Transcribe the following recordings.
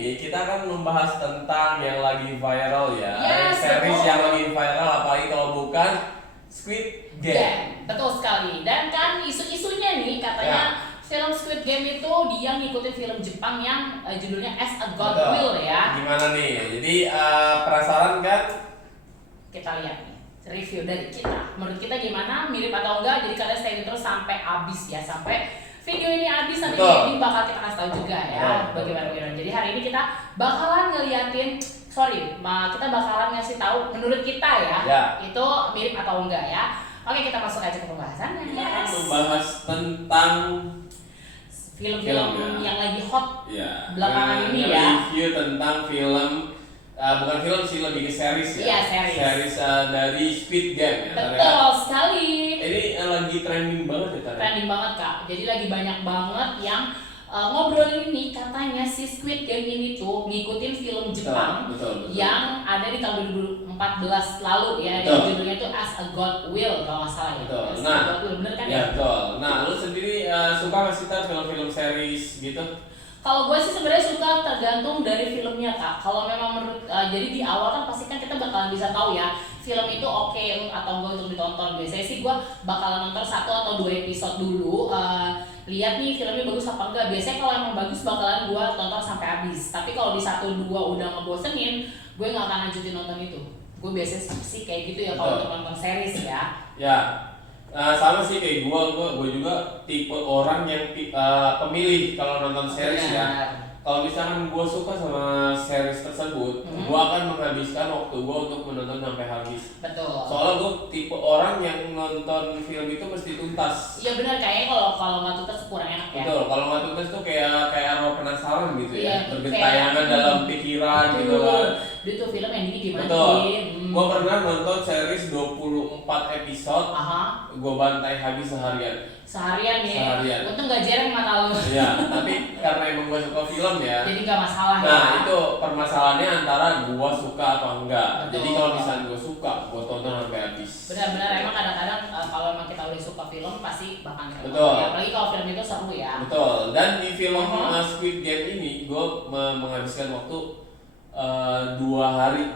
ini kita akan membahas tentang yang lagi viral ya. Yes, Series betul. yang lagi viral apalagi kalau bukan Squid Game. Betul sekali. Dan kan isu-isunya nih katanya film Squid Game itu dia ngikutin film Jepang yang judulnya As a God Betul. Will ya. Gimana nih? Jadi penasaran kan? Kita lihat nih review dari kita. Menurut kita gimana? Mirip atau enggak? Jadi kalian stay terus sampai habis ya, sampai video ini habis, sampai Betul. ini bakal kita kasih tahu juga ya bagaimana. Jadi hari ini kita bakalan ngeliatin, kita bakalan ngasih tahu menurut kita ya, itu mirip atau enggak ya. Oke, kita masuk aja ke pembahasannya. Kita akan membahas tentang film-film ya. yang lagi hot Ya. belakangan ini ya. Review tentang film, bukan film sih, lebih ke series ya. Iya, series. Series dari Squid Game ya. Betul sekali. Ini lagi trending banget ya Tara? Trending banget Kak. Jadi lagi banyak banget yang ngobrolin ini, katanya si Squid Game ini tuh ngikutin film Jepang betul. yang ada di tahun 2014 lalu ya, yang judulnya tuh As a God Will kalau nggak salah ya. Betul. As a Nah, God Will, bener kan ya? Betul. Nah, lu sendiri suka nggak sih Tar, film-film series gitu? Kalau gue sih sebenarnya suka tergantung dari filmnya Kak. Kalau memang menurut jadi di awal kan pasti kan kita bakalan bisa tahu ya film itu oke atau enggak untuk ditonton. Biasanya sih gue bakalan nonton 1 atau 2 episode dulu, lihat nih filmnya bagus apa enggak. Biasanya kalau emang bagus bakalan gue tonton sampai habis. Tapi kalau di 1-2 udah ngebosenin, gue nggak akan lanjutin nonton itu. Gue biasanya sih kayak gitu ya kalau untuk nonton series ya. Ya. Sama sih kayak gue juga tipe orang yang pemilih kalau nonton series ya. Kalau misalkan gue suka sama series tersebut, gue akan menghabiskan waktu gue untuk menonton sampai habis. Betul. Soalnya gue tipe orang yang nonton film itu mesti tuntas. Iya benar, kayaknya kalau nggak tuntas kurang enak ya. Betul, kalau nggak tuntas tuh kayak roh penasaran gitu ya, bergentayangan kayak, dalam pikiran gitu kan. Dia tuh film yang ini gimana? Betul. Gue pernah nonton series 24 episode. Gue bantai habis seharian. Seharian ya. Seharian. Untung gak jereng mata lu. Iya, tapi karena emang gue suka film ya. Jadi gak masalah ya. Nah, itu permasalahannya antara gue suka apa enggak. Betul. Jadi kalau misalnya gue suka, gue tonton sampai habis. Benar-benar emang kadang-kadang kalau emang kita udah suka film pasti bakal nonton. Betul. Ya, apalagi kalau film itu seru ya. Betul. Dan di film Squid Game ini gue menghabiskan waktu 2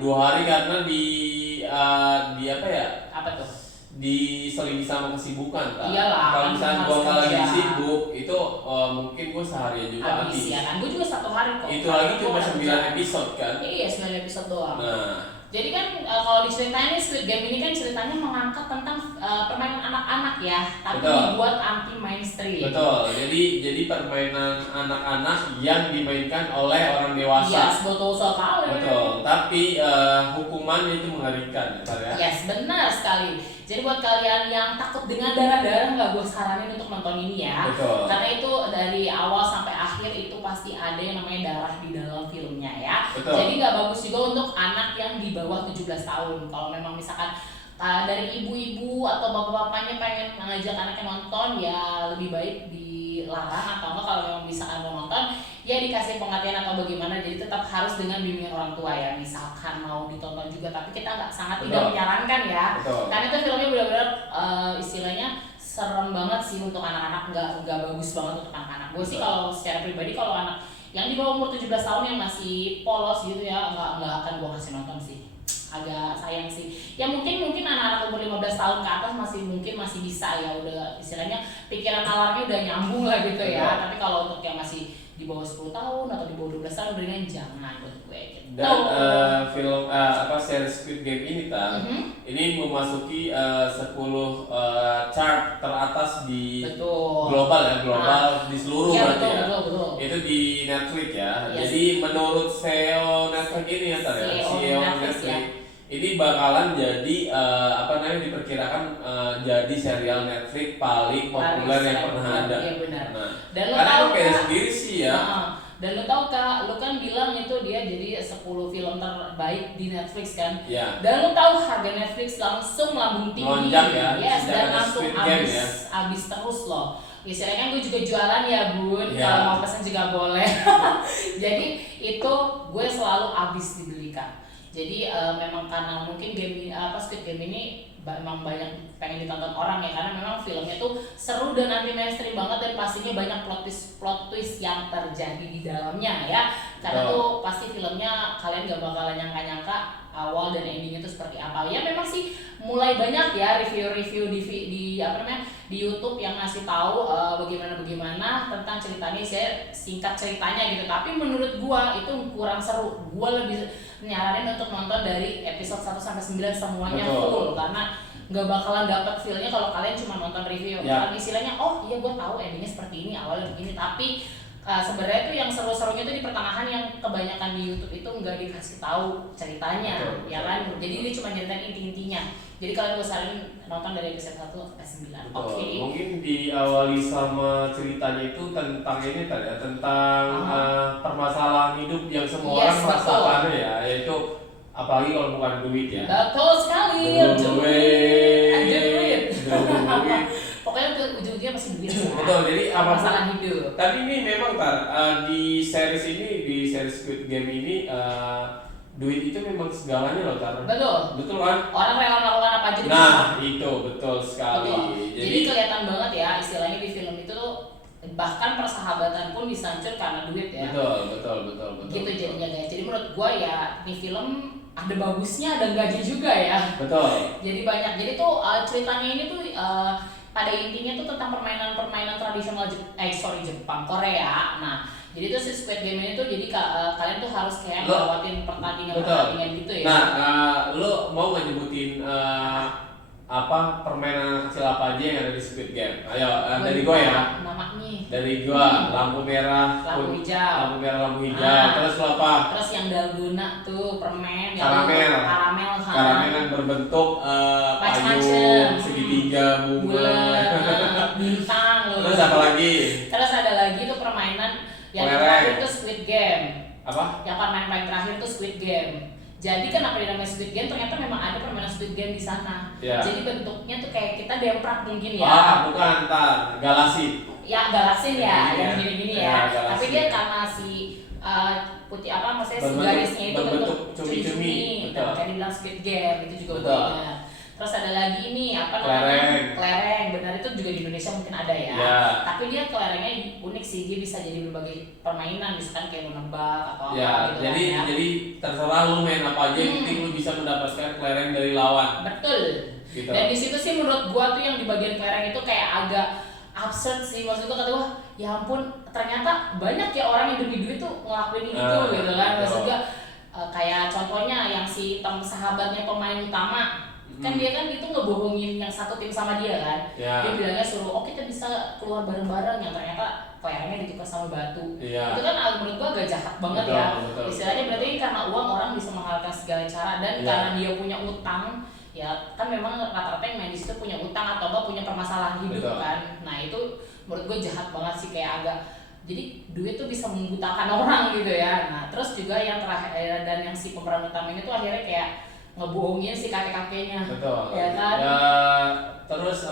hari karena di apa ya? Apa tuh? Diselingi sama kesibukan kan. Iyalah, Kalau misalnya gue nggak lagi kerja. sibuk, itu mungkin gue seharian juga habis. Ya kan, gue juga 1 hari kok. Itu lagi cuma 9 episode kan. Iya, 9 episode doang. Nah, jadi kan kalau diceritain Squid Game ini kan ceritanya mengangkat tentang permainan anak-anak ya, tapi dibuat anti mainstream. Betul. Jadi permainan anak-anak yang dimainkan oleh orang dewasa. Yes, betul sekali. Betul. Tapi hukumannya itu mengerikan ya. Yes, benar sekali. Jadi buat kalian yang takut dengan darah-darah, nggak gue saranin untuk nonton ini ya. Betul. Karena itu dari awal sampai akhir itu pasti ada yang namanya darah di dalam filmnya ya. Betul. Jadi nggak bagus juga untuk anak yang di bawah 17 tahun. Kalau memang misalkan dari ibu-ibu atau bapak-bapaknya pengen ngajak anaknya nonton, ya lebih baik dilarang, atau enggak kalau memang misalkan mau nonton ya dikasih pengertian atau bagaimana. Jadi tetap harus dengan bimbingan orang tua ya, misalkan mau ditonton juga, tapi kita sangat tidak menyarankan ya. Karena itu filmnya benar-benar istilahnya serem banget sih untuk anak-anak, nggak bagus banget untuk anak-anak. Gue sih kalau secara pribadi kalau anak yang di bawah umur 17 tahun yang masih polos gitu ya, nggak akan gue kasih nonton sih. Agak sayang sih. Ya mungkin anak-anak umur 15 tahun ke atas masih bisa ya, udah istilahnya pikiran nalarnya udah nyambung lah gitu ya. Tapi kalau untuk yang masih di bawah 10 tahun atau di bawah 12 tahun mendingan jangan buat gue gitu. Dan film series Squid Game ini ini memasuki 10 chart teratas di global di seluruh berarti ya. Betul. Itu di Netflix ya. Jadi menurut CEO Netflix ini ya Tar ya. CEO Netflix ya. Ini bakalan jadi diperkirakan jadi serial Netflix paling populer yang pernah ada. Iya benar. Nah, dan lo karena tahu kayak sendiri sih ya. Dan lo tau Kak, lo kan bilang itu dia jadi 10 film terbaik di Netflix kan. Ya. Dan lo tahu harga Netflix langsung melambung tinggi. Lonjak ya. Yes, dan langsung habis terus loh. Istilahnya kan gue juga jualan ya Bun, kalau mau pesan juga boleh. Jadi itu gue selalu habis dibeli Kak. Jadi memang karena mungkin Squid Game ini memang banyak pengen ditonton orang ya, karena memang filmnya tuh seru dan anti mainstream banget, dan pastinya banyak plot twist yang terjadi di dalamnya ya. Karena tuh pasti filmnya kalian gak bakalan nyangka-nyangka awal dan endingnya itu seperti apa. Ya memang sih mulai banyak ya review-review di apa namanya di YouTube yang ngasih tahu bagaimana tentang ceritanya, saya singkat ceritanya gitu. Tapi menurut gua itu kurang seru. Gua lebih nyaranin untuk nonton dari episode 1 sampai 9 semuanya full, karena nggak bakalan dapet feel-nya kalau kalian cuma nonton review. Kan istilahnya oh iya gua tahu endingnya seperti ini, awalnya begini, tapi sebenarnya tuh yang seru-serunya tuh di pertengahan, yang kebanyakan di YouTube itu nggak dikasih tahu ceritanya, ya kan? Jadi dia cuma nyeritain inti-intinya. Jadi kalian gue saranin nonton dari episode 1 sampai 9. Oke. Mungkin diawali sama ceritanya itu tentang ini tadi ya, tentang permasalahan hidup yang semua orang merasakan ya, yaitu apalagi kalau bukan duit ya. Betul sekali. Duit. Pokoknya ujung-ujungnya masih duit ya. Betul, jadi masalah hidup. Tapi ini memang di series Squid Game ini duit itu memang segalanya loh Betul kan? Orang rela melakukan apa aja. Nah itu betul sekali. Jadi kelihatan banget ya istilahnya di film itu tuh, bahkan persahabatan pun bisa hancur karena duit ya. Betul. Gitu jadinya guys. Jadi menurut gua ya ini film ada bagusnya ada enggaknya juga ya. Betul. Jadi banyak. Jadi tuh ceritanya ini tuh pada intinya tuh tentang permainan tradisional Jepang, Korea. Nah, jadi tuh si Squid Game ini tuh jadi kalian tuh harus kayak ngelawatin pertandingan gitu ya. Nah, lo mau nggak nyebutin permainan kecil apa aja yang ada di Squid Game? Ayo, dari gue ya. Namanya. Dari gue, lampu merah, lampu hijau. Terus lo apa? Terus yang dalgona tuh permen. Karamel yang berbentuk payung, segitiga, bunga, bintang. Terus apa lagi? Terus ada lagi tuh permainan yang terakhir tuh Squid Game. Apa? Yang permainan paling terakhir tuh Squid Game. Jadi kenapa dinamai Squid Game? Ternyata memang ada permainan Squid Game di sana. Jadi bentuknya tuh kayak kita demprak mungkin ya. Bukan, galasi. Ya galaksin ya, yang gini-gini ya. Tapi dia karena si putih si garisnya itu bentuk cumi-cumi. Kayak dibilang Squid Game itu juga bentuknya. Terus ada lagi nih kelereng. Benar, itu juga di Indonesia mungkin ada ya. Tapi dia kelerengnya unik sih, dia bisa jadi berbagai permainan, misalkan kayak lu nebak atau apa gitu. Jadi terserah lu main apa aja, yang penting lu bisa mendapatkan kelereng dari lawan. Betul. Gitu. Dan di situ sih menurut gua tuh yang di bagian kelereng itu kayak agak absurd sih, maksud gua kata gua, ya ampun ternyata banyak ya orang yang demi duit tuh ngelakuin itu gitu kan. Maksud gua kayak contohnya yang si sahabatnya pemain utama. Kan dia kan itu ngebohongin yang satu tim sama dia kan. Dia bilangnya suruh kita bisa keluar bareng-bareng, yang ternyata kelerengnya ditukar sama batu. Itu kan menurut gua agak jahat banget ya. Istilahnya berarti karena uang orang bisa menghalalkan segala cara, dan karena dia punya utang, ya kan memang rata-rata yang main di situ punya utang atau punya permasalahan hidup kan. Nah itu menurut gua jahat banget sih, kayak agak, jadi duit tuh bisa membutakan orang gitu ya. Nah terus juga yang terakhir, dan yang si pemeran utama ini tuh akhirnya kayak ngebohongin si kakek-kakeknya. Betul. Ya kan? Ya, terus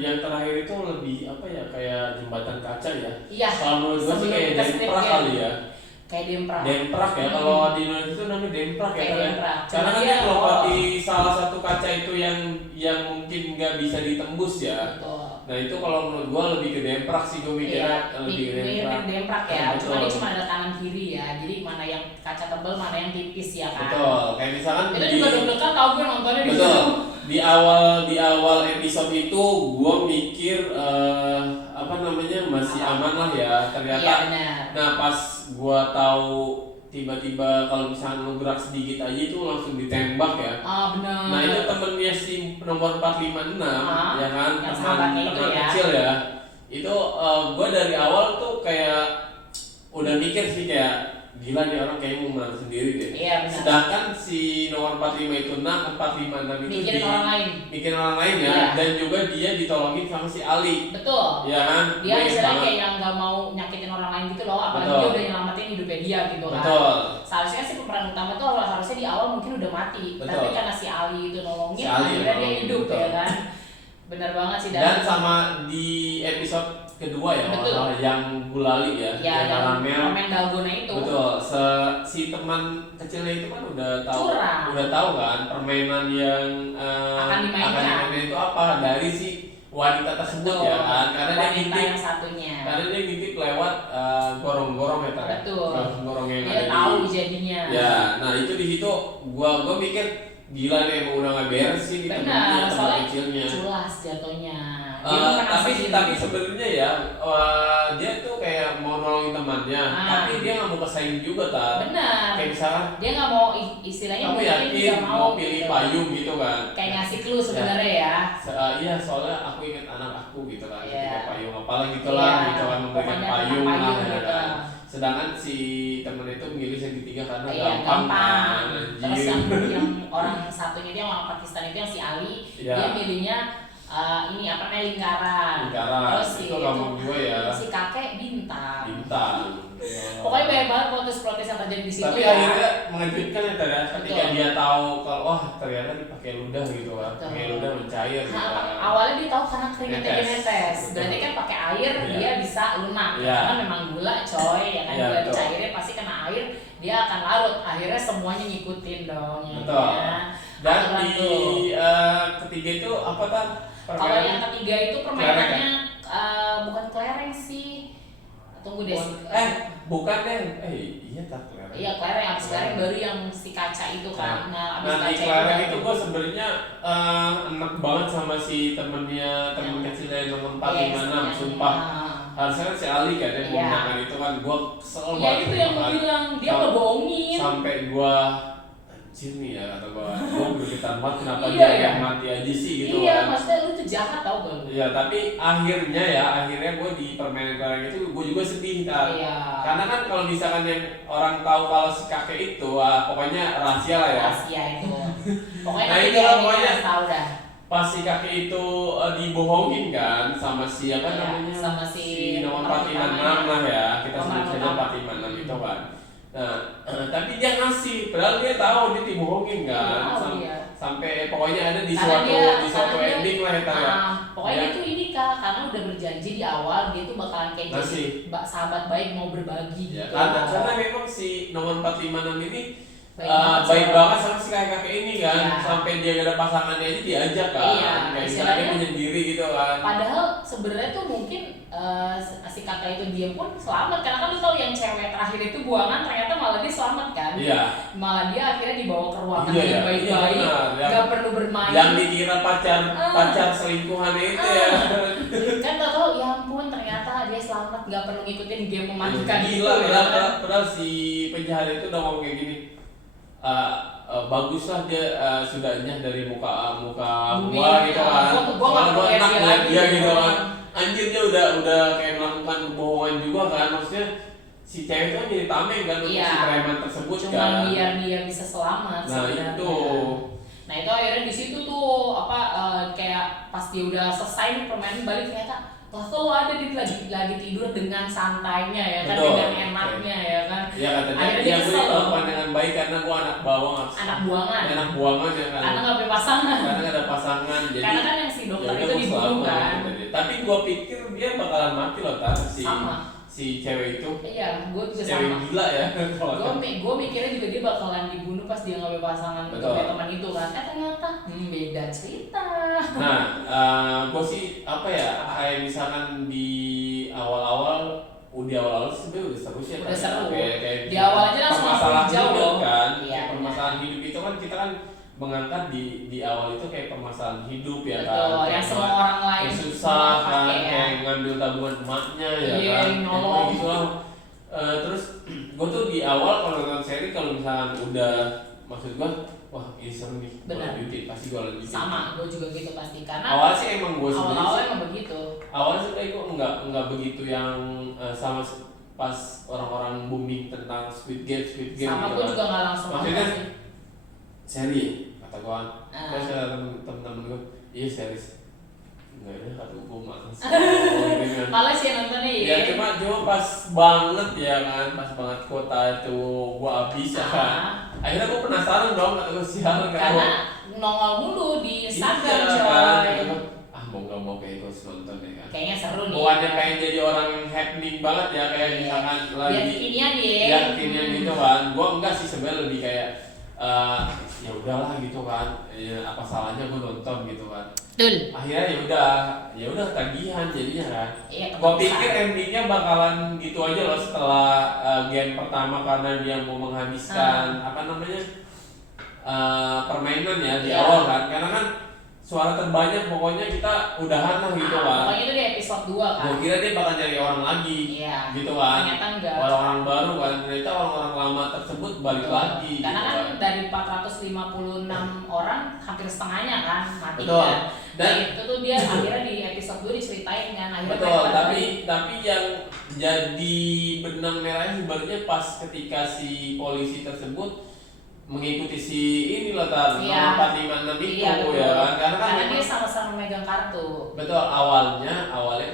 yang terakhir itu lebih kayak jembatan kaca ya. Iya. Kalau menurut gue sih kayak demprak kali ya. Kayak demprak ya. Kalau di Indonesia itu namanya demprak ya. Karena kan dia melewati salah satu kaca itu yang mungkin nggak bisa ditembus ya. Betul. Nah itu kalau menurut gua lebih ke demprak sih, gua mikirnya lebih ke demprak ya. Cuma dia cuma ada kanan kiri ya. Jadi mana yang kaca tebal, mana yang tipis ya kan. Betul. Kayak misalkan itu juga deg-degan tau gue nontonnya di situ. Di awal episode itu gua mikir masih aman lah ya. Ternyata. Iya benar. Nah pas gua tahu tiba-tiba kalau misalnya lu gerak sedikit aja itu langsung ditembak ya. Benar. Nah itu temennya si nomor 456 ya kan, teman kecil ya. Itu gue dari awal tuh kayak udah mikir sih kayak gila nih orang kayak mau menang sendiri deh. Iya benar. Sedangkan si nomor 45 itu 456 itu mikirin orang lain ya. Iya. Dan juga dia ditolongin sama si Ali. Betul. Ya kan? Dia istilahnya kayak yang nggak mau nyakitin orang lain gitu loh, apalagi dia udah nyelamatin hidupnya dia gitu kan. Betul. Seharusnya si pemeran utama tuh harusnya di awal mungkin udah mati. Betul. Tapi karena si Ali itu nolongin, akhirnya dia hidup. Betul. Ya kan. Benar banget sih. Dan sama di episode kedua ya, yang gulali ya, yang karamel, permen dalgona itu. Betul. Si teman kecilnya itu kan udah tahu kan permainan yang akan dimainkan itu apa, dari si wanita tersebut Betul. ya kan, karena dia Wanita ngintip, yang satunya. karena dia ngintip lewat gorong-gorong ya, Betul. gorong-gorong yang Dia ada tahu di, jadinya. ya, nah itu di situ gua mikir gila nih emang udah nggak beres sih di temennya, teman soalnya kecilnya. culas jatuhnya. Dia bukan Tapi asli tapi gitu. sebenarnya ya dia tuh kayak mau nolongin temannya, tapi dia nggak mau kesaing juga kan. Benar. Kayak misalkan Dia nggak mau istilahnya kamu mungkin yakin nggak mau pilih gitu. payung gitu kan? Kayak ngasih clue sebenarnya ya. Iya soalnya aku ingat anak aku gitu kan, Iya. kayak payung apalah gitulah Iya, gitu kan, memberikan pokoknya payung tentang lah payung ya gitu. kan. Sedangkan si temen itu milih segitiga karena Iya, gampang. gampang. Terus anjir. yang orang satunya dia orang Pakistan itu yang si Ali, Iya. dia milihnya ini apa namanya lingkaran. Lingkaran, Terus itu gampang juga ya. si kakek bintang. Bintang. Pokoknya banyak banget protes-protes yang terjadi di situ. Tapi ya. akhirnya mengejutkan ya tadi ketika Betul. dia tahu kalau wah ternyata dipakai ludah gitu kan, Betul. pakai ludah mencair gitu kan. Awalnya dia tahu karena keringetnya dia Netes. netes. Betul. Berarti kan pakai air Iya. dia bisa lunak. Iya. Karena memang gula coy ya kan, Iya, gula betul. dicairin pasti kena air dia akan larut. Akhirnya semuanya ngikutin dong. Ya Betul. kan? Dan Aturan di tuh. ketiga itu apa kan? Kalau yang ketiga itu permainannya bukan kelereng sih. Tunggu deh. Bukan deh. Iya tak kelereng. Iya kelereng, abis kelereng baru yang si kaca itu kan. Nah abis Nah di kaca kelereng baru- itu gue sebenarnya enak banget sama si temennya, temen kecilnya yang nomor 456, Yes, sumpah. yang- Harusnya kan si Ali kan yang Iya. menggunakan itu kan, gue kesel Iya banget. itu yang gue kan. bilang, dia ngebohongin. Sampai gue anjir nih ya kata gue bergetar banget kenapa Iya, dia iya. yang mati aja sih gitu Iya, kan. maksudnya lu tuh jahat tau gak lu? Iya tapi akhirnya gue di permainan kelereng itu gue juga sedih kan. Iya. Karena kan kalau misalkan yang orang tahu kalau si kakek itu pokoknya rahasia lah ya. Rahasia itu. Pokoknya Nah, nanti itu dia lah ini pokoknya. harus tahu dah. Pas si kakek itu dibohongin kan sama si apa Iya, namanya, sama si nomor nomor 456 lah ya, kita Nomor sebut saja pertama. 456 itu kan. Nah tapi dia ngasih padahal dia tahu dia dibohongin kan. Tahu dia. Sampai pokoknya ada di Karena suatu dia- ending lah ya Tar, ya. Pokoknya Ya. dia tuh ini kak, karena udah berjanji di awal dia tuh bakalan kayak Ngasih. jadi sahabat baik mau berbagi Ya, gitu. karena memang si nomor 456 ini Baik baik banget banget sama si kakek ini kan. Iya. Sampai dia gak ada pasangannya aja diajak kan. Iya, Kayak misalnya dia istilahnya- menyendiri gitu kan. Padahal sebenarnya tuh mungkin si kakak itu dia pun selamat karena kan lu tahu yang cewek terakhir itu buangan ternyata malah dia selamat kan. Iya. Malah dia akhirnya dibawa ke ruangan Iya, yang iya, baik-baik, iya, benar. nggak perlu bermain. Yang dikira pacar Ah. selingkuhannya itu ya. Kan tau tau ya ampun ternyata dia selamat nggak perlu ngikutin game mematikan Gila, gitu ya. padahal si penjahat itu udah ngomong kayak gini. Baguslah dia sudahnya dari muka Bumi. gua gitu kan. Gua nggak Soalnya perlu lihat enak dia lihat lagi. dia gitu kan. Anjir dia udah kayak melakukan kebohongan juga kan. Maksudnya si cewek itu kan jadi tameng kan untuk Iya. si preman tersebut Cuman kan. biar dia bisa selamat. Nah sebenarnya. itu. Nah itu akhirnya di situ tuh kayak pas dia udah selesai nih permainan balik ternyata lah kok lu ada di lagi tidur dengan santainya ya kan, Betul. dengan enaknya ya kan. Ya kata dia, Akhirnya ya dia gue kesel diperlakukan dengan baik karena gua anak bawang. Anak buangan. Anak buangan ya kan. Karena nggak punya pasangan. Karena nggak ada pasangan. Jadi Karena kan yang si dokter ya itu udah, gua dibunuh selamat kan. gitu dia. Tapi gua pikir dia bakalan mati loh Tar, Sama. si cewek itu. Iya, gue juga Cewek sama. gila ya. Gue mikirnya juga dia bakalan dibunuh pas dia nggak punya pasangan untuk Betul. punya teman itu kan. Ternyata beda cerita. Nah, gue sih apa ya, kayak misalkan di awal-awal sih sebenarnya udah seru sih ya. Udah seru. Kayak Di awal aja langsung permasalahan hijau hidup loh. kan. Iya, Kayak permasalahan hidup itu kan kita kan mengangkat di awal itu kayak permasalahan hidup ya kan. Betul, yang Kayak semua orang lain yang susah kan, pakai ya. kayak ngambil tabungan emaknya ya Iya, kan. nolong. Kayak gitu lah. Terus gue tuh di awal kalau nonton seri kalau misalkan udah, maksud gue wah ini seru nih, gue Benar. lanjutin, pasti gue lanjutin. Sama, gue juga gitu pasti karena Awalnya sih emang gue sendiri awal-awal sih, emang begitu. awalnya sih kayak gue nggak begitu yang sama pas orang-orang booming tentang Squid Game Sama gitu gue kan. juga nggak langsung Maksudnya nonton sih. seri kata gue, terus Ah. kata temen-temen gue iya series, nggak ada kata gue males. Males ya nontonnya ya. Ya cuma pas banget ya kan, pas banget kota itu gua habis ya kan. Akhirnya gua penasaran dong, kata gua sial kan. Karena nongol mulu di Instagram Iya, coy. kan. Mau nggak mau kayak gua harus nonton ya kan. Kayaknya seru nih. Bukannya pengen jadi orang yang happening banget ya, kayak Iya. misalkan Biar lagi kekinian ya. ya kekinian gitu kan. Gua enggak sih sebenarnya lebih kayak ya udahlah gitu kan, ya, apa salahnya gue nonton gitu kan. Betul. Akhirnya ya udah tagihan jadinya kan. Iya, Gua pikir endingnya bakalan gitu aja loh setelah game pertama, karena dia mau menghabiskan apa namanya permainan ya di Iya. awal kan, karena kan suara terbanyak pokoknya kita udahan lah gitu kan. Pokoknya itu di episode 2 kan. Gua kira dia bakal nyari orang lagi, Iya. gitu kan. Ternyata enggak. Orang-orang baru kan, ternyata orang-orang lama tersebut balik lagi. Karena gitu kan dari 456 orang hampir setengahnya kan mati Betul. kan. Dan itu tuh dia akhirnya di episode 2 diceritain kan akhirnya betul, mereka tapi yang jadi benang merahnya sebenarnya pas ketika si polisi tersebut mengikuti si ini loh Tar, Iya. 456 itu Iya, betul. ya kan, karena kan dia memang sama-sama megang kartu. betul awalnya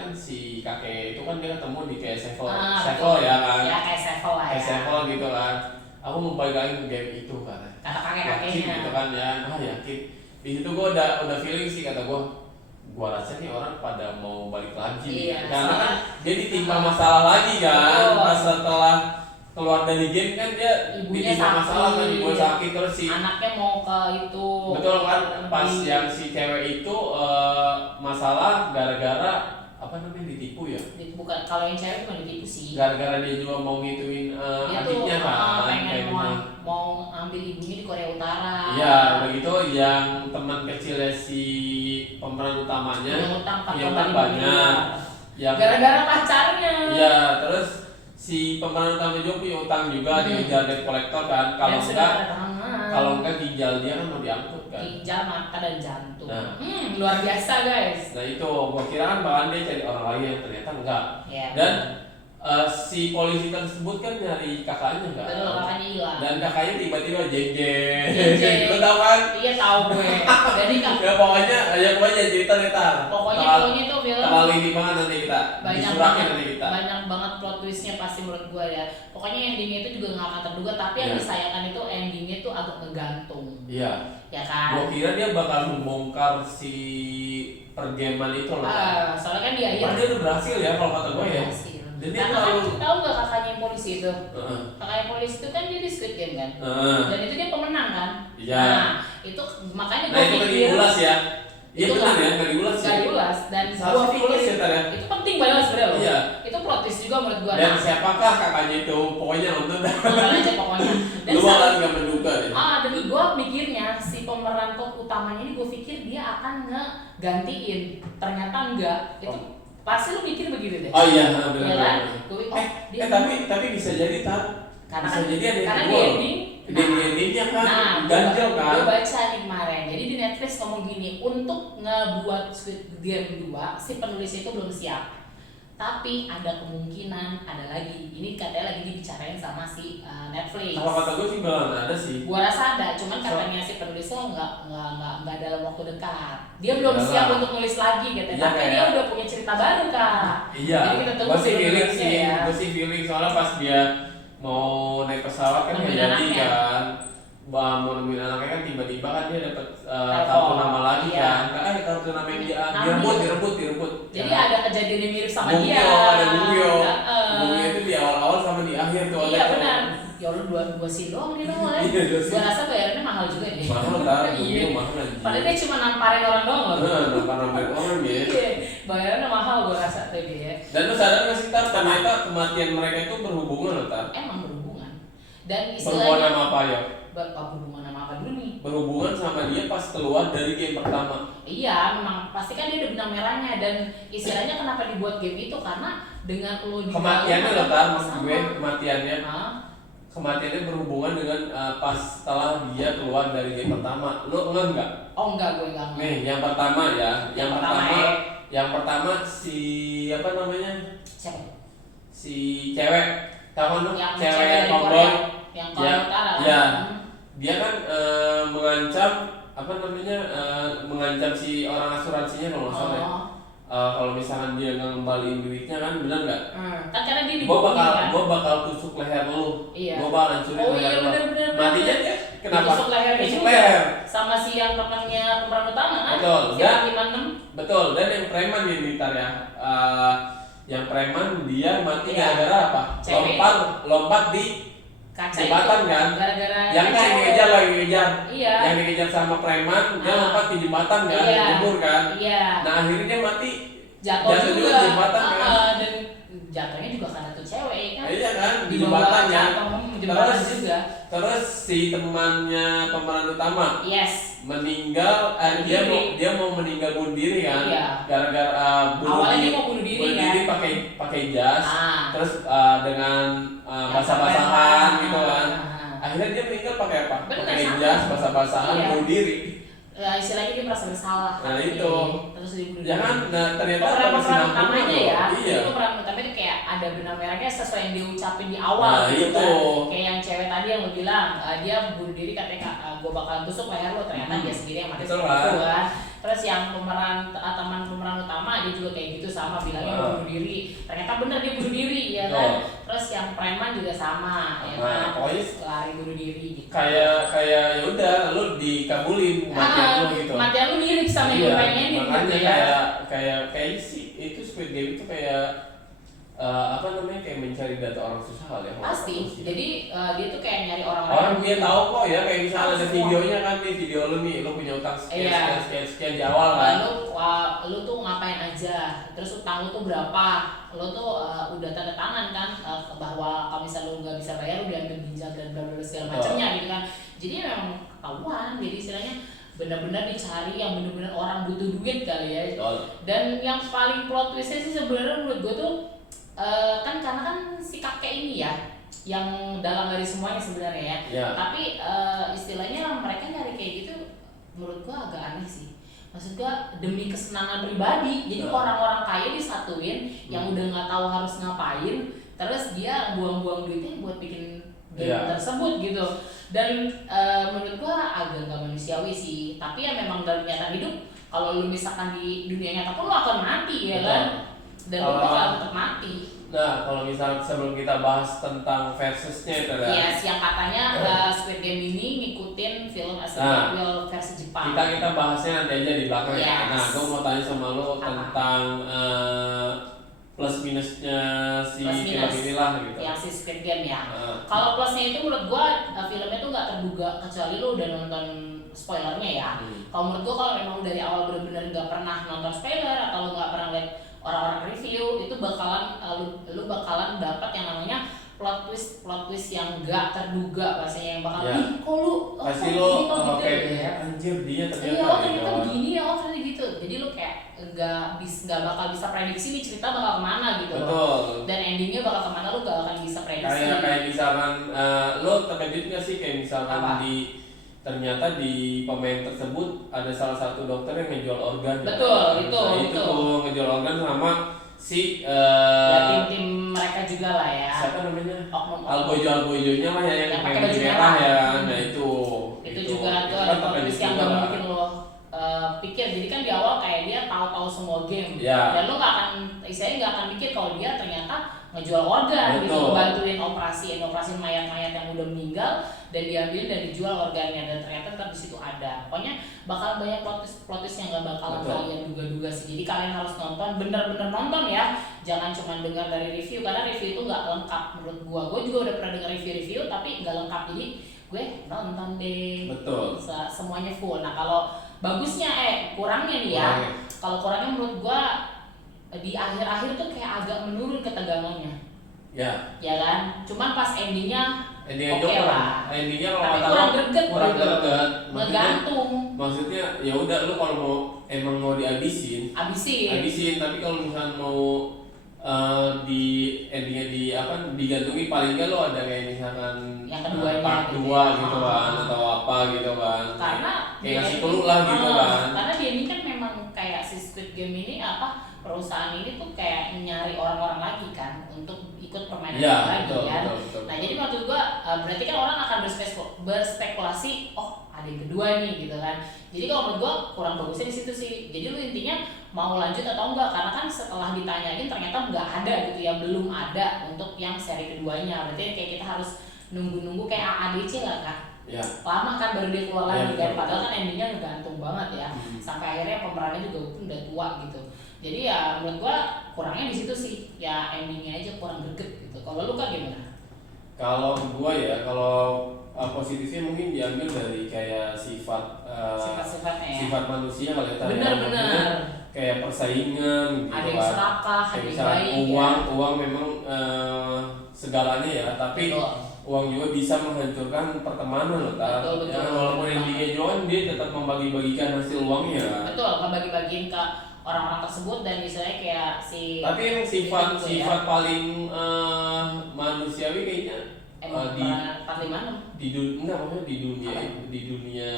kan si kakek itu kan dia ketemu di kayak Sevel Betul. ya kan, Ya kayak Sevel lah kayak ya. Sevel gitu kan, aku mau balik lagi ke game itu kan, Kata yakin kakek-kakeknya. gitu kan ya, yakin di situ gue udah feeling sih, kata gue rasa nih orang pada mau balik lagi Iya, karena kan soalnya- dia ditimpa masalah lagi kan. Betul. Pas setelah keluar dari game kan dia Ibunya ditimpa masalah kan, ibu sakit. sakit terus si Anaknya mau ke itu. betul kan, pas Di- yang si cewek itu masalah gara-gara apa namanya ditipu ya, bukan, kalau yang cewek bukan ditipu sih. gara-gara dia juga mau ngituin Dia tuh adiknya kan, pengen kayak mau, bilang. mau ambil ibunya di Korea Utara. Iya, udah gitu yang teman kecilnya si pemeran utamanya Punya utang punya 4,5 utang banyak. miliar. Yang Gara-gara pacarnya. iya, terus si pemeran utama juga punya utang juga dikejar debt collector kan. Dan sudah tanda tangan. Kalau enggak ginjal dia kan mau diangkut kan. Ginjal, mata dan jantung. Nah. Luar biasa guys. Nah itu gua kira kan bakalan dia cari orang lain, yang ternyata enggak. Ya. Dan si polisi tersebut kan nyari kakaknya kan. Betul, kakaknya hilang. Dan kakaknya tiba-tiba jeng. Jeng. Lu tahu kan? Iya tahu gue. Jadi Ya pokoknya cerita pokoknya itu film terlalu ini banget, nanti kita banyak disurakin banget, nanti kita. banyak banget plot twistnya pasti menurut gue ya. Pokoknya endingnya itu juga nggak akan terduga, tapi yang Iya. disayangkan itu endingnya itu agak ngegantung, Iya. ya kan? Gua kira dia bakal membongkar si pergeman itu loh. Soalnya kan di akhir Padahal dia udah berhasil ya kalau kata gue ya. berhasil. Dan dia Karena kan terlalu- tahu nggak kakaknya yang polisi itu? Heeh. Kakaknya polisi itu kan dia di Squid Game kan? Heeh. Dan itu dia pemenang kan? Iya. Nah, itu makanya Nah gue itu kan pikir diulas ya. Iya Itu benar kan- ya, nggak diulas ya. nggak diulas, dan Seharusnya gue diulas pikir ya, Tar, ya. itu penting banget sebenarnya loh. Iya. Itu plot twist juga menurut gue. Dan siapakah kakaknya itu? Pokoknya nonton dah. nonton aja pokoknya. Dan Lu saat- bakal nggak menduga ya. dan gue mikirnya si pemeran top utamanya ini gue pikir dia akan ngegantiin, ternyata enggak. Itu pasti lu mikir begitu deh. Oh iya, Ya benar. kan? Gue Tapi bisa jadi Tar. karena Bisa kan jadi ada yang karena di kedua. ending. Di endingnya kan ganjel kan. Gue baca nih kemarin. Jadi di Netflix ngomong gini, untuk ngebuat Squid Game 2 si penulis itu belum siap. Tapi ada kemungkinan ada lagi. Ini katanya lagi dibicarain sama si Netflix. Kalau kata gue sih bakalan ada sih. Gua rasa ada, cuman katanya si penulisnya nggak dalam waktu dekat. Dia belum Iyalah. siap untuk nulis lagi katanya. Iya, Tapi kayak- dia udah punya cerita baru kak. Iya, Jadi kita tunggu gue sih si feeling penulisnya sih, ya. gue sih feeling soalnya pas dia mau naik pesawat kan nggak Nemuin jadi anaknya. kan, mau nemuin anaknya kan tiba-tiba kan dia dapat Telepon. kartu nama lagi Iya. kan, kartu nama yang dia Ngambil. direbut. Jadi Ya. ada kejadian yang mirip sama Bungyo, dia. ada Bungyo. Heeh. Bungyo itu di awal-awal sama di akhir tuh. Iya ada tuh. benar. Ya Allah dua scene doang dia doang. Iya, dua scene. Gua rasa bayarnya mahal juga deh. Mahal kan, Bungyo Iya. mahal anjing. Padahal dia cuma namparin orang doang loh. Nampar-namparin orang ya. Iya. Bayarannya mahal gua rasa tuh dia. Dan lu sadar nggak sih Tar, ternyata kematian mereka itu berhubungan loh Tar. Emang berhubungan. Dan Berhubungan istilahnya sama apa ya? berhubungan sama apa dulu nih? Berhubungan sama dia pas keluar dari game pertama. Iya, memang pasti kan dia ada benang merahnya, dan istilahnya kenapa dibuat game itu karena dengan lo di Kematiannya loh Tar, maksud gue kematiannya. Hah? Kematiannya berhubungan dengan pas setelah dia keluar dari game pertama. Lu enggak? Oh enggak, gue enggak. Nih, yang pertama ya. Yang pertama ya. Yang pertama si apa namanya? Siapa? Si cewek. Tahu kan lu? Yang Cewek cewek yang dari tomboy. Korea, yang Korea Ya, Utara kan? ya. Dia kan mengancam apa namanya? Mengancam si orang asuransinya kalau nggak salah. Ya. Oh. Kalau misalkan dia nggak ngembaliin duitnya kan, benar nggak? Kan karena dia Gua bakal tusuk leher lu. Iya. Gua bakal hancurin Oh leher iya lu. benar-benar. Matinya dia kenapa? Tusuk lehernya Tusuk juga. leher. Sama si yang temannya pemeran utama kan? Betul. Si Dan 56. betul. Dan yang preman nih Ntar ya. Yang preman dia mati Iya. gara-gara apa? Cewek. Lompat di Kaca jembatan itu kan? gara-gara yang cewek. dikejar. Iya. Yang dikejar sama preman, dia lompat di jembatan kan, jebur kan. Iya. Nah akhirnya dia mati. Jatuh juga di jembatan kan. Dan jatuhnya juga karena tuh cewek kan. Iya kan, di bawah jembatan kan. Jembatan juga. Terus si temannya pemeran utama Yes. meninggal, dia mau meninggal bunuh diri kan. Iya. Gara-gara awalnya dia mau bunuh diri kan. pakai jas. Terus dengan basah-basahan gitu kan. Akhirnya dia meninggal pakai apa? Pakai jas, basah-basahan, iya. bunuh diri. Istilahnya dia merasa bersalah. Nah itu. Terus dia bunuh diri. Ya kan, nah ternyata pemeran utamanya ya. Iya. Itu pemeran utama itu kayak ada benang merahnya sesuai yang dia ucapin di awal. Nah gitu itu. Kan. Kayak yang cewek tadi yang lo bilang, dia bunuh diri katanya gue bakalan tusuk leher lo, ternyata dia sendiri yang mati seperti itu kan. Terus yang teman pemeran utama dia juga kayak gitu sama bilangnya mau bunuh diri. Ternyata bener dia bunuh diri ya kan. Terus yang preman juga sama ya kan. Pokoknya lari bunuh diri gitu. Kayak ya udah lu dikabulin kematian lu gitu. Kematian lu mirip sama yang gue pengenin makanya gitu ya. kayak sih itu Squid Game itu kayak kayak mencari data orang susah kali ya. Pasti. Jadi dia tuh kayak nyari orang dia tahu kok ya, kayak misalnya ada videonya kan, nih video lu punya utang sekian di awal kan. Lu tuh ngapain aja, terus utang lu tuh berapa, lu tuh udah tanda tangan kan bahwa kalau misalnya lu nggak bisa bayar lu diambil ginjal dan bla bla segala macamnya gitu kan. Jadi memang ketahuan, jadi istilahnya benar-benar dicari yang benar-benar orang butuh duit kali ya. Dan yang paling plot twistnya sih sebenarnya menurut gue tuh karena kan si kakek ini ya yang dalam dari semuanya sebenarnya ya. Tapi istilahnya mereka nyari kayak gitu menurut gua agak aneh sih. Maksud gua demi kesenangan pribadi. Jadi orang-orang kaya disatuin yang udah nggak tahu harus ngapain, terus dia buang-buang duitnya buat bikin game tersebut gitu. Dan menurut gua agak nggak manusiawi sih. Tapi ya memang dalam kenyataan hidup, kalau lu misalkan di dunia nyata pun lu akan mati ya kan. Dan lu bakal tetap mati. Nah, kalau misalnya sebelum kita bahas tentang versusnya itu ya. Yes, yang katanya Squid Game ini ngikutin film Resident Evil versi Jepang. Kita bahasnya nanti aja di belakang ya. Yes. Nah, gue mau tanya sama lo tentang plus minusnya si film inilah gitu. Yang si Squid Game ya. Kalau plusnya itu menurut gua filmnya tuh nggak terduga kecuali lo udah nonton spoilernya ya. Kalau menurut gua kalau memang dari awal benar-benar nggak pernah nonton spoiler atau lo nggak pernah lihat orang-orang review, itu bakalan lu bakalan dapat yang namanya plot twist yang nggak terduga pastinya, yang bakal kok lu pasti lo gitu kayak anjir dia ternyata ternyata begini ternyata gitu. Jadi lu kayak nggak bakal bisa prediksi nih cerita bakal kemana gitu. Betul. Dan endingnya bakal kemana lu gak akan bisa prediksi. Kayak misalkan lo terkejut nggak sih kayak misalkan ternyata di pemain tersebut ada salah satu dokter yang ngejual organ. Betul, itu tuh ngejual organ sama si tim mereka juga lah ya. Siapa namanya? Algojo-nya lah ya yang pakai baju merah ya. Nah itu juga tuh ada plot yang gak mungkin lo pikir. Jadi kan di awal kayak dia tahu semua game dan lo gak akan mikir kalau dia ternyata ngejual organ gitu, bantuin operasi mayat-mayat yang udah meninggal dan diambil dan dijual organnya, dan ternyata tetap di situ ada. Pokoknya bakal banyak plot twist yang gak bakalan kalian duga-duga sih. Jadi kalian harus nonton, bener-bener nonton ya, jangan cuma dengar dari review, karena review itu nggak lengkap menurut gua. Gua juga udah pernah dengar review tapi nggak lengkap, jadi gue nonton deh. Betul. Semuanya full. Nah kalau bagusnya kurangnya nih ya, kalau kurangnya menurut gua di akhir-akhir tuh kayak agak menurun ketegangannya. Ya kan? Cuman pas endingnya oke lah. Endingnya tapi kurang greget. Ngegantung. Maksudnya ya udah lu kalau mau dihabisin. Tapi kalau misalnya mau di endingnya digantungi, paling nggak lo ada kayak misalkan yang keduanya part 2 gitu kan atau apa gitu kan. Karena kayak ngasih clue lah gitu kan. Karena dia ini kan memang kayak si Squid Game ini perusahaan ini tuh kayak nyari orang-orang lagi kan untuk ikut permainan lagi kan. Betul. Nah jadi maksud gua berarti kan orang akan berspekulasi, ada yang kedua nih gitu kan. Jadi kalau menurut gua kurang bagusnya di situ sih. Jadi lu intinya mau lanjut atau enggak, karena kan setelah ditanyain ternyata nggak ada gitu ya, belum ada untuk yang seri keduanya. Berarti kayak kita harus nunggu kayak AADC lah kan. Lama kan baru dia keluar lagi kan, padahal kan endingnya ngegantung banget ya. Sampai akhirnya pemerannya juga udah tua gitu. Jadi ya menurut gua kurangnya di situ sih, ya endingnya aja kurang greget gitu. Kalau lu kan gimana? Kalau gua ya, kalau positifnya mungkin diambil dari kayak sifat-sifatnya ya. sifat manusia kali ya. Benar-benar. Kayak persaingan gitu Ada yang kan. serakah, ada Kayak yang misalnya baik. uang memang segalanya ya, tapi Betul. uang juga bisa menghancurkan pertemanan loh, Tar. Betul, Ya, betul. walaupun intinya juga kan dia tetap membagi-bagikan hasil uangnya. Betul, ngebagi-bagiin ke orang-orang tersebut dan misalnya kayak Tapi yang itu sifat ya. paling manusiawi kayaknya Emang di part 5 enggak, maksudnya di dunia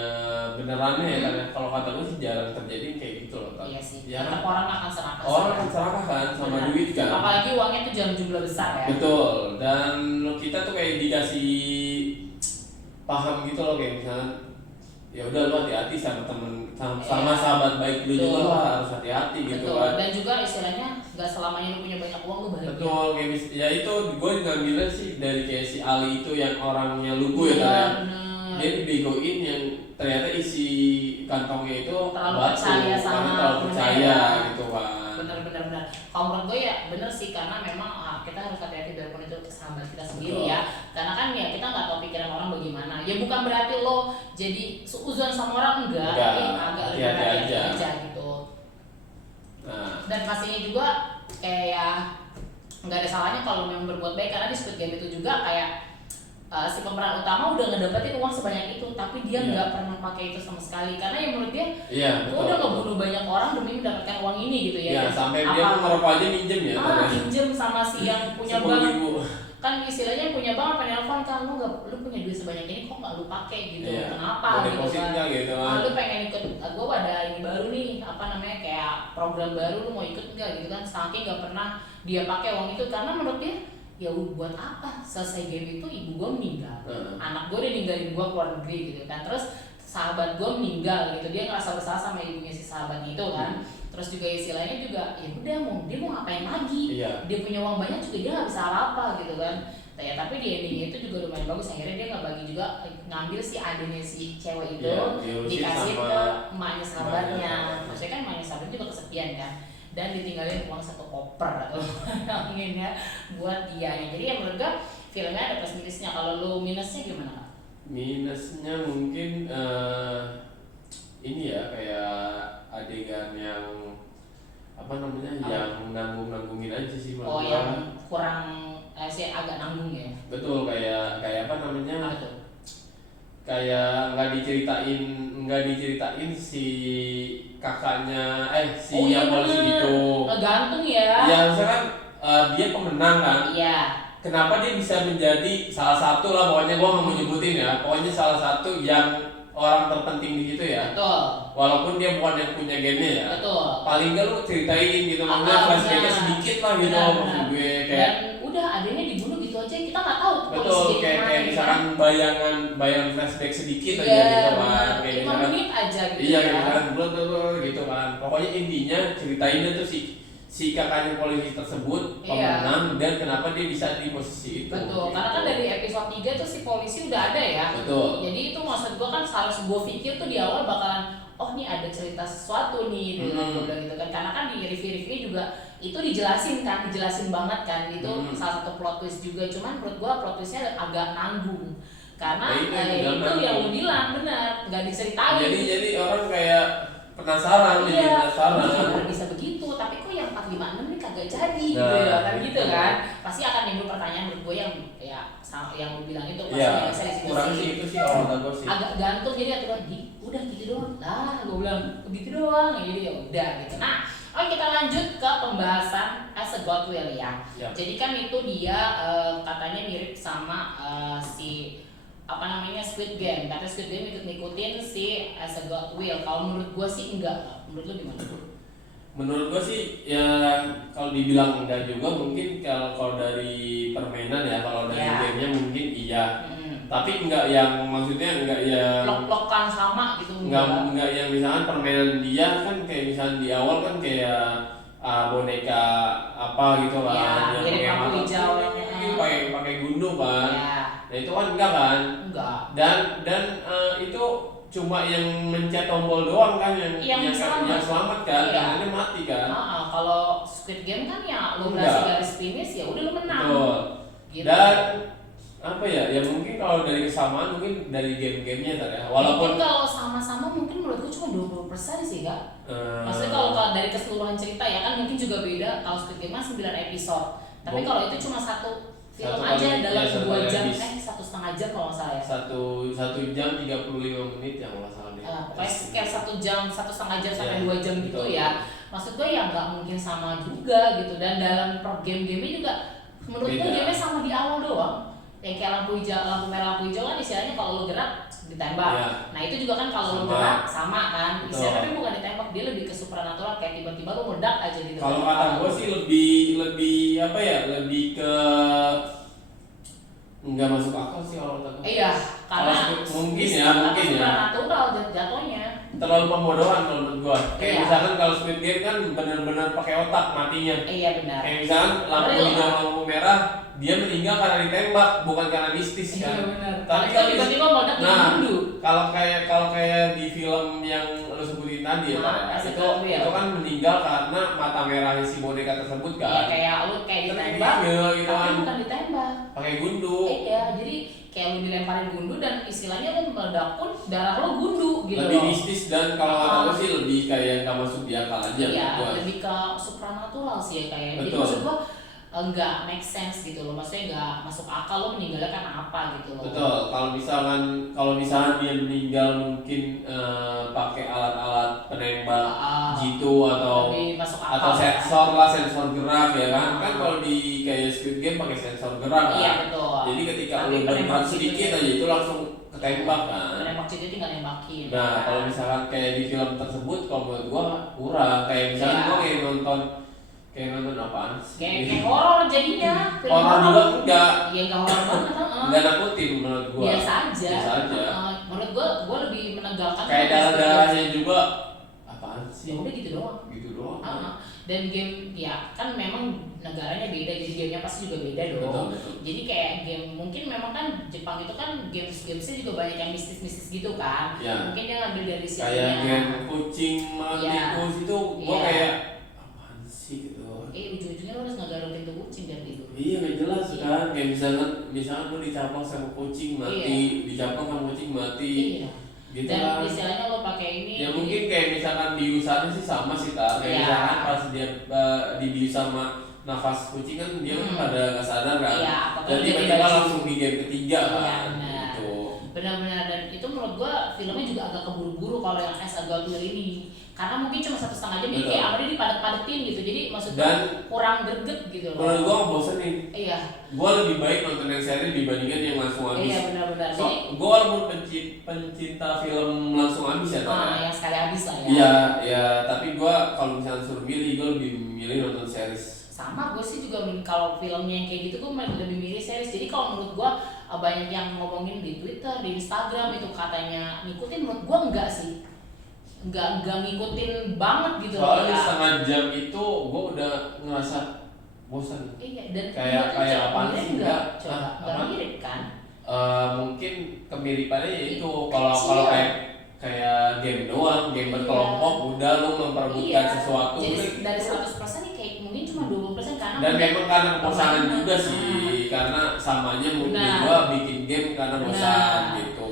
benerannya ya, karena kalau kata gue sih jarang terjadi kayak gitu loh, Tar. iya sih. Ya Tetap kan? orang akan serakah. Orang kan serakah kan sama Benar. duit kan. Apalagi uangnya tuh jangan jumlah besar ya. Betul, dan kita tuh kayak dikasih paham gitu loh, kayak misalnya ya udah lu hati-hati sama sama Iya. sahabat baik lu juga, Betul. lu harus hati-hati gitu Betul. kan. Dan juga istilahnya nggak selamanya lu punya banyak uang lu bahagia. Betul, kayak ya itu gue ngambilnya sih dari kayak si Ali itu yang orangnya lugu ya, Iya, Tar, ya. bener. Dia dibegoin yang ternyata isi kantongnya itu Terlalu batu, percaya sama karena terlalu percaya temennya. gitu kan. Bener. Kalau menurut gue ya bener sih, karena memang kita harus hati-hati biarpun itu sahabat kita sendiri. Betul. Ya. Karena kan ya kita nggak tahu pikiran orang bagaimana. Ya bukan berarti lo jadi suuzon sama orang, enggak. Enggak, Tapi agak lebih hati-hati hati-hati aja. aja gitu. Nah, Dan pastinya juga kayak nggak ada salahnya kalau memang berbuat baik, karena di Squid Game itu juga kayak si pemeran utama udah ngedapetin uang sebanyak itu, tapi dia Iya. nggak pernah pakai itu sama sekali, karena ya menurut dia iya gue betul. udah ngebunuh banyak orang demi mendapatkan uang ini gitu ya. Ya, sampai dia mau ngerokok aja minjem ya. Tar, ya. Pinjem sama si yang punya bank, 10.000. kan istilahnya punya bank apa nelpon kan, lu punya duit sebanyak ini kok nggak lu pakai gitu, Iya. kenapa Mau gitu deposit kan. nggak gitu kan. Lu pengen ikut, gue ada ini baru nih, apa namanya, kayak program baru, lu mau ikut nggak gitu kan. Saking nggak pernah dia pakai uang itu, karena menurut dia ya buat apa, selesai game itu ibu gue meninggal, anak gue udah ninggalin gue keluar negeri gitu kan, terus sahabat gue meninggal gitu, dia ngerasa bersalah sama ibunya si sahabat itu kan. Terus juga istilahnya juga ya udah dia mau ngapain lagi, Iya. dia punya uang banyak juga dia nggak bisa apa-apa gitu kan. Ya tapi di endingnya itu juga lumayan bagus, akhirnya dia nggak bagi juga, ngambil si adanya si cewek itu, Iya, diurusin dikasih sama ke emaknya sahabatnya. emaknya. Maksudnya kan emaknya sahabatnya juga kesepian kan, dan ditinggalin uang 1 koper atau ya buat dia. Jadi ya menurut gue filmnya ada plus minusnya. Kalau lu minusnya gimana Kak? Minusnya mungkin ini ya, kayak adegan yang apa namanya, yang nanggung-nanggungin aja sih menurut Oh gua. yang kurang sih agak nanggung ya. Betul, kayak apa namanya, Apa tuh? kayak nggak diceritain si kakaknya si Oh iya yang polisi bener, itu. ngegantung ya. Ya misalkan dia pemenang kan, Iya. kenapa dia bisa menjadi salah satu lah, pokoknya gua nggak mau nyebutin ya, pokoknya salah satu yang orang terpenting di situ ya. Betul. Walaupun dia bukan yang punya gennya ya. Betul. Paling nggak lu ceritain gitu, maksudnya flashbacknya benar. sedikit lah gitu, Benar, maksud benar. gue Dan kayak. udah adanya dibunuh gitu aja, kita nggak tahu tuh Betul, polisi kayak gimana, misalkan bayangan flashback sedikit Iya, aja gitu kan, benar. kayak 5 misalkan menit aja gitu iya, ya. kayak misalkan blur gitu kan. Pokoknya intinya ceritainnya tuh si kakaknya polisi tersebut Iya. pemenang dan kenapa dia bisa di posisi itu. Betul, karena kan gitu. dari episode 3 tuh si polisi udah ada ya. Betul. Jadi itu maksud gua kan seharusnya gua pikir tuh di awal bakalan oh nih ada cerita sesuatu nih gitu gua bilang gitu kan. Karena kan di review-review juga itu dijelasin banget kan. Itu salah satu plot twist juga. Cuman menurut gua plot twistnya agak nanggung. Karena itu yang lu bilang benar, nggak diceritain. Jadi orang kayak penasaran, jadi Iya, penasaran. kenapa bisa begitu, tapi kok yang 456 ini kagak jadi gitu Nah, ya kan gitu gitu. kan. Pasti akan timbul pertanyaan menurut gue yang ya yang lu bilang itu pasti Iya, bisa di situ kurang sih. sih itu sih kalau kata gue sih. Agak gantung, jadi aturan udah gitu doang. Lah, gue bilang gitu doang ya, jadi ya udah gitu. Nah, oke kita lanjut ke pembahasan As a God Will ya. Ya. Jadi kan itu dia katanya mirip sama si apa namanya Squid Game. Katanya Squid Game ngikutin si As a God Will. Kalau menurut gue sih enggak. Menurut lu gimana? Menurut gue sih ya kalau dibilang enggak juga mungkin, kalau dari permainan ya, kalau dari Ya. gamenya mungkin iya. Tapi enggak yang maksudnya enggak yang Blok-blokan sama gitu enggak yang misalkan permainan dia kan kayak misalnya di awal kan kayak boneka apa gitu kan, Iya, yang mirip pakai lampu mata hijau. pakai gundu kan. Ya, Nah itu kan enggak kan. enggak. Dan itu cuma yang mencet tombol doang kan, yang selamat kan, Iya. karena dia mati kan. Kalau Squid Game kan ya lo Enggak. berhasil garis finish ya udah lo menang. Betul. Gitu. Dan apa ya? Ya mungkin kalau dari kesamaan mungkin dari game-gamenya tadi ya. Walaupun mungkin kalau sama-sama mungkin menurutku cuma 20% sih kak. Maksudnya kalau dari keseluruhan cerita ya kan mungkin juga beda. Kalau Squid Game kan 9 episode. Tapi kalau itu cuma satu film satu aja kali- dalam ya, satu 2 kali jam, habis. 1,5 jam kalau nggak salah ya. satu jam 35 menit yang nggak salah deh. Pokoknya kayak 1 jam, 1,5 jam sampai Iya, 2 jam gitu betul. ya. Maksud gue ya nggak mungkin sama juga gitu. Dan dalam per game-game juga menurut gue Beda. game sama di awal doang. Yang kayak lampu hijau, lampu merah, lampu hijau kan istilahnya kalau lo gerak ditembak. Iya. Nah itu juga kan kalau lo Sama. gerak sama kan. Betul. Istilahnya tapi bukan ditembak, dia lebih ke supranatural kayak tiba-tiba lo meledak aja gitu. Kalau kata gue sih lebih apa ya? Lebih ke nggak masuk akal sih kalau kata gue. Iya, karena Mungkin ya. supranatural jatuhnya. Terlalu pembodohan kalau menurut gue. Kayak Iya. misalkan kalau Squid Game kan benar-benar pakai otak matinya. Iya benar. Kayak misalkan lampu Real, hijau, kan? lampu merah, dia meninggal karena ditembak, bukan karena mistis Iya kan. benar. Tapi Tapi kan tiba-tiba meledak di nah, mundu. kalau kayak di film yang lo sebutin tadi ya, Nah, Pak, Resident itu Evil. kan meninggal karena mata merahnya si boneka tersebut Iya kan. kayak lu kayak Kan ditembak, iya, gitu tapi kan. bukan ditembak. Pakai gundu. Iya, jadi kayak lu dilemparin gundu dan istilahnya lu meledak pun darah lu gundu gitu Lebih loh. mistis dan kalau kata gue sih lebih kayak nggak masuk di akal aja Iya, menurut gua. lebih ke supranatural sih ya kayak. Jadi Betul. maksud gua enggak make sense gitu loh. Maksudnya enggak masuk akal lo meninggalnya karena apa gitu loh. Betul. Kalau misalkan dia meninggal mungkin pakai alat-alat penembak jitu atau lebih masuk akal. sensor gerak ya kan. Kan kalau di kayak Squid Game pakai sensor gerak kan. Iya betul. Jadi ketika Tapi lu bergerak penembak sedikit jitu- aja itu langsung ketembak kan. Penembak jitu tinggal nembakin. Nah, kalau misalkan kayak di film tersebut kalau menurut gua kurang. Kayak misalkan Iya. gua kayak nonton apaan sih? Kayak horor jadinya. Film Horor juga enggak. Iya enggak horor banget. Enggak nakutin menurut gua. Biasa aja. Biasa aja. Menurut gua lebih menegangkan. Kayak darah-darahnya juga apaan Ya sih? udah gitu doang. Gitu doang. Dan game ya kan memang negaranya beda, jadi gamenya pasti juga beda dong. Betul. Jadi kayak game mungkin memang kan Jepang itu kan gamesnya juga banyak yang mistis gitu kan. Ya. Mungkin dia ngambil dari Kayak sisinya. game kucing Iya. tikus itu gua Iya. kayak apaan sih gitu. Ujung-ujungnya lo harus ngagarutin tuh kucing biar tidur. Iya nggak jelas Iya. kan. Kayak misalkan lu dicapak sama kucing mati, dicapak sama kucing mati. Iya. Gitu Dan kan. istilahnya lo pakai ini. Ya mungkin kayak misalkan diusahanya sih sama sih Kak. Kayak Iya. misalkan pas dia dibius sama nafas kucing kan dia kan pada nggak sadar kan. Iya, apakah Dan jadi tiba-tiba baju. langsung di game ketiga Iya, kan. benar. Gitu. Benar-benar, dan itu menurut gua filmnya juga agak keburu-buru kalau yang As a God Will ini, karena mungkin cuma 1,5 jam jadi Betul. kayak apa dia dipadet-padetin gitu, jadi maksudnya Dan kurang greget gitu loh. menurut gua bosenin. Iya. Gua lebih baik nonton yang seri dibandingkan yang langsung habis. Iya benar-benar. So, Jadi gua walaupun pencinta film langsung habis ya Kak. yang sekali habis lah ya. Iya, ya, tapi gua kalau misalnya suruh milih, gua lebih milih nonton series. Sama gue sih juga kalau filmnya yang kayak gitu gue lebih milih series. Jadi kalau menurut gue banyak yang ngomongin di Twitter, di Instagram itu katanya ngikutin, menurut gue enggak sih. Enggak ngikutin banget gitu loh. Soalnya Ya. setengah jam itu gua udah ngerasa bosan. Iya, dan Kayak apaan mirip sih? enggak? Enggak. Coba, Hah? enggak Apaan? mirip kan? Mungkin kemiripannya ya itu Kecil. kalau kayak game doang, game berkelompok udah lu memperebutkan Iya. sesuatu. Jadi udah dari gitu. 100% nih kayak mungkin cuma 20% karena Dan memang karena kebosanan Nah. juga sih, karena samanya mungkin Benar. gua bikin game karena bosan Benar. gitu.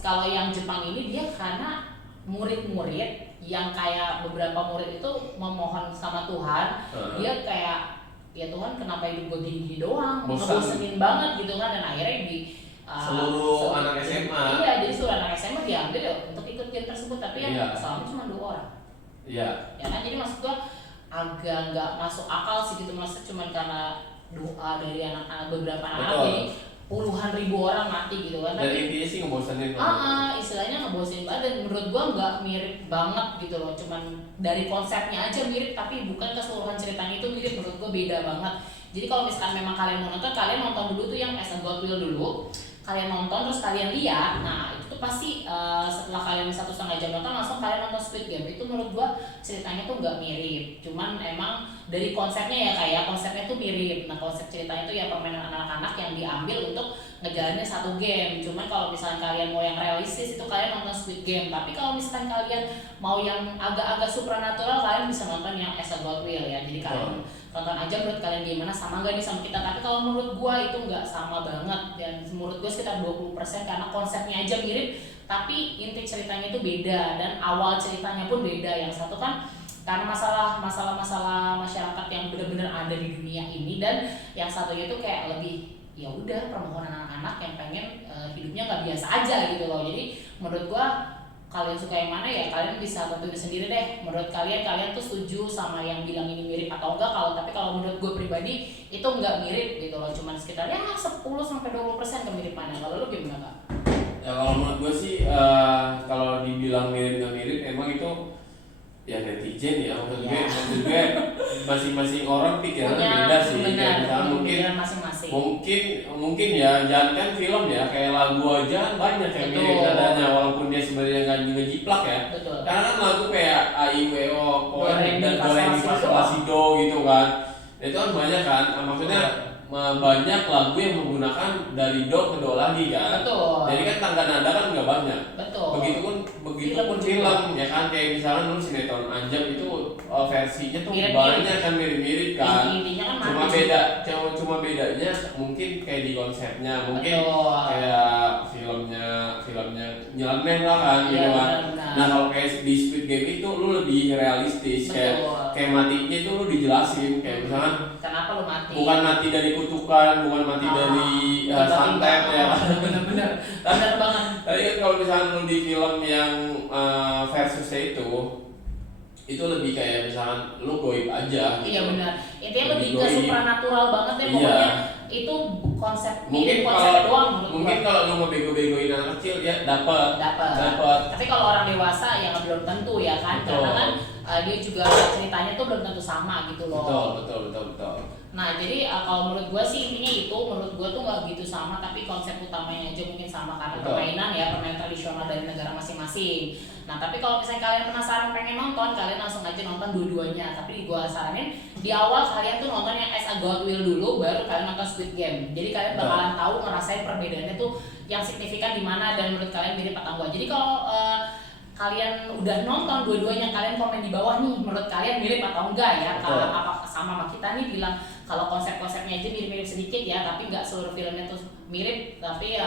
Kalau yang Jepang ini dia karena murid-murid yang kayak beberapa murid itu memohon sama Tuhan, dia kayak ya Tuhan kenapa hidup gue gini doang, Bosan. ngebosenin banget gitu kan, dan akhirnya Seluruh anak SMA. Iya, jadi seluruh anak SMA diambil ya untuk ikut game tersebut, tapi yang Iya. selama cuma 2 orang. Iya. Ya kan, jadi maksud gua agak nggak masuk akal sih gitu, maksud cuma karena doa dari anak-anak beberapa anak Betul. jadi puluhan ribu orang mati gitu kan. Dan Tapi intinya sih ngebosanin. istilahnya ngebosenin banget, dan menurut gua nggak mirip banget gitu loh, cuman dari konsepnya aja mirip tapi bukan keseluruhan ceritanya itu mirip, menurut gua beda banget. Jadi kalau misalkan memang kalian mau nonton, kalian nonton dulu tuh yang As a God Will dulu, kalian nonton terus kalian lihat, nah itu tuh pasti setelah kalian 1,5 jam nonton langsung kalian nonton Squid Game. Itu menurut gua ceritanya tuh nggak mirip, cuman emang dari konsepnya ya kayak konsepnya tuh mirip. Nah konsep ceritanya tuh ya permainan anak-anak yang diambil untuk ngejalanin satu game. Cuman kalau misalnya kalian mau yang realistis itu kalian nonton Squid Game. Tapi kalau misalkan kalian mau yang agak-agak supernatural, kalian bisa nonton yang As a God Will ya. Jadi kalian tonton aja menurut kalian gimana, sama gak nih sama kita. Tapi kalau menurut gua itu nggak sama banget, dan menurut gua sekitar 20% karena konsepnya aja mirip tapi inti ceritanya itu beda dan awal ceritanya pun beda. Yang satu kan karena masalah masyarakat yang benar-benar ada di dunia ini, dan yang satunya itu kayak lebih ya udah permohonan anak-anak yang pengen hidupnya nggak biasa aja gitu loh. Jadi menurut gua kalian suka yang mana ya kalian bisa tentuin sendiri deh. Menurut kalian tuh setuju sama yang bilang ini mirip atau enggak? Kalau menurut gue pribadi itu enggak mirip gitu loh, cuman sekitar ya 10-20% kemiripannya. Kalau lu gimana Kak? Ya kalau menurut gue sih kalau dibilang mirip nggak mirip emang itu ya netizen ya, maksud gue masing-masing orang pikirannya beda sih. Benar, misalnya mungkin ya jangan kan film ya, kayak lagu aja banyak yang mirip nadanya walaupun dia sebenarnya nggak ngejiplak ya. Betul. Karena kan lagu kayak AIWO, Poen dan Do Re Mi Fa Sol La Si Do gitu kan, itu kan banyak kan, maksudnya banyak lagu yang menggunakan dari do ke do lagi kan. Betul. Jadi kan tangga nada kan nggak banyak. Betul. Begitupun film ya kan, kayak misalnya dulu sinetron Anjam itu versinya tuh banyak kan mirip-mirip kan. Intinya kan cuma bedanya mungkin kayak di konsepnya, mungkin betul. kayak filmnya nyeleneh lah kan gitu kan. Nah kalau kayak di Squid Game itu lu lebih realistis, kayak matinya itu lu dijelasin kayak misalkan kenapa lu mati? Bukan mati dari kutukan, bukan mati dari santet ya. Bener banget. Tapi kan kalau misalnya lu di film yang versusnya itu lebih kayak misalkan lu goib aja gitu. Iya benar. Intinya lebih ke supranatural banget ya pokoknya. Itu konsep doang. Mungkin kalau lu mau bego-begoin anak kecil ya dapat. Tapi kalau orang dewasa ya belum tentu ya kan. Betul. Karena kan dia juga ceritanya tuh belum tentu sama gitu loh. Betul. Nah jadi kalau menurut gue sih intinya itu, menurut gue tuh nggak gitu sama, tapi konsep utamanya aja mungkin sama karena permainan tradisional dari negara masing-masing. Nah tapi kalau misalnya kalian penasaran pengen nonton, kalian langsung aja nonton dua-duanya. Tapi gue saranin di awal kalian tuh nonton yang As a God Will dulu, baru kalian nonton Squid Game. Jadi kalian bakalan tahu ngerasain perbedaannya tuh yang signifikan di mana dan menurut kalian mirip atau enggak. Jadi kalau kalian udah nonton dua-duanya, kalian komen di bawah nih menurut kalian mirip atau enggak ya. Kalau apa sama kita nih bilang kalau konsep-konsepnya aja mirip-mirip sedikit ya, tapi nggak seluruh filmnya tuh mirip. Tapi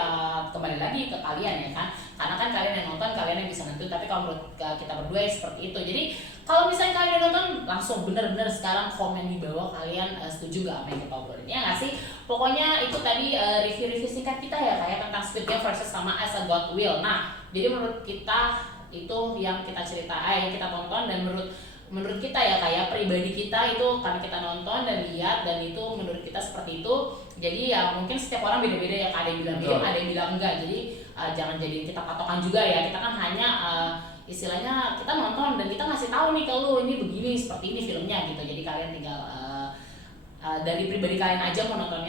kembali lagi ke kalian ya kan, karena kan kalian yang nonton, kalian yang bisa nentuin. Tapi kalau menurut kita berdua ya seperti itu. Jadi kalau misalnya kalian yang nonton, langsung bener-bener sekarang komen di bawah kalian setuju nggak sama yang kita obrolin, ya nggak sih? Pokoknya itu tadi review singkat kita ya kayak tentang Squid Game versus sama As a God Will. Nah jadi menurut kita itu yang kita yang kita tonton, dan menurut kita ya kayak pribadi kita itu karena kita nonton dan lihat, dan itu menurut kita seperti itu. Jadi ya mungkin setiap orang beda-beda ya, ada yang bilang mirip, ada yang bilang enggak. Jadi jangan jadiin kita patokan juga ya. Kita kan hanya istilahnya kita nonton dan kita ngasih tahu nih kalau ini begini, seperti ini filmnya gitu. Jadi kalian tinggal dari pribadi kalian aja mau nonton.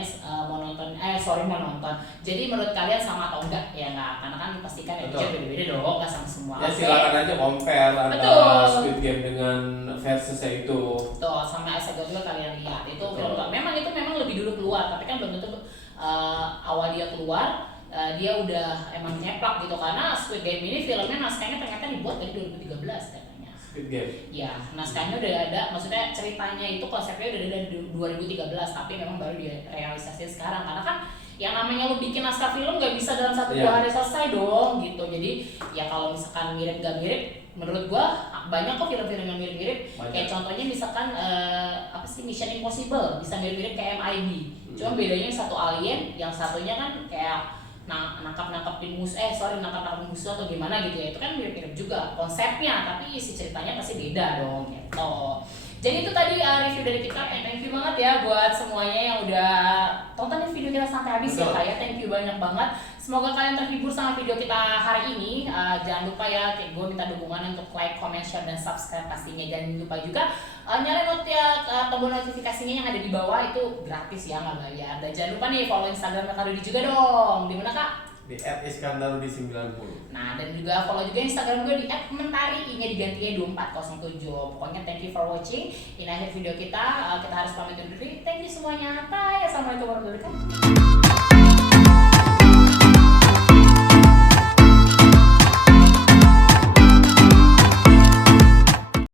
Jadi menurut kalian sama atau enggak ya enggak, karena kan pastikan ya beda-beda dong, enggak sama semua. Ya silakan aja compare antara Squid Game dengan versusnya itu. Tuh sama As a God Will kalian lihat itu film memang lebih dulu keluar, tapi kan belum tentu awal dia keluar dia udah emang nyeplak gitu, karena Squid Game ini filmnya naskahnya ternyata dibuat dari 2013 katanya. Squid Game. Ya, naskahnya udah ada, maksudnya ceritanya itu konsepnya udah ada dari 2013, tapi memang baru direalisasikan sekarang. Karena kan yang namanya lu bikin naskah film gak bisa dalam 1-2 hari selesai dong gitu. Jadi ya kalau misalkan mirip gak mirip, menurut gua banyak kok film-film yang mirip-mirip. Kayak contohnya misalkan Mission Impossible bisa mirip-mirip kayak MIB. Cuma bedanya yang satu alien, yang satunya kan kayak nangkap-nangkapin musuh atau gimana gitu ya. Itu kan mirip-mirip juga konsepnya, tapi isi ceritanya pasti beda dong gitu. Jadi itu tadi review dari kita. Thank you banget ya buat semuanya yang udah tonton video kita sampai habis ya Kak ya. Thank you banyak banget. Semoga kalian terhibur sama video kita hari ini. Jangan lupa ya, gue minta dukungan untuk like, comment, share, dan subscribe pastinya. Jangan lupa juga nyalain tombol notifikasinya yang ada di bawah, itu gratis ya, nggak bayar. Dan jangan lupa nih follow Instagram Kak Rudi juga dong. Di mana Kak? Di @iskandarudi90. Nah dan juga follow juga Instagram gue di @mentari, I-nya digantinya 2407. Pokoknya thank you for watching. Ini akhir video kita harus pamit undur diri. Thank you semuanya. Bye. Assalamualaikum warahmatullahi wabarakatuh.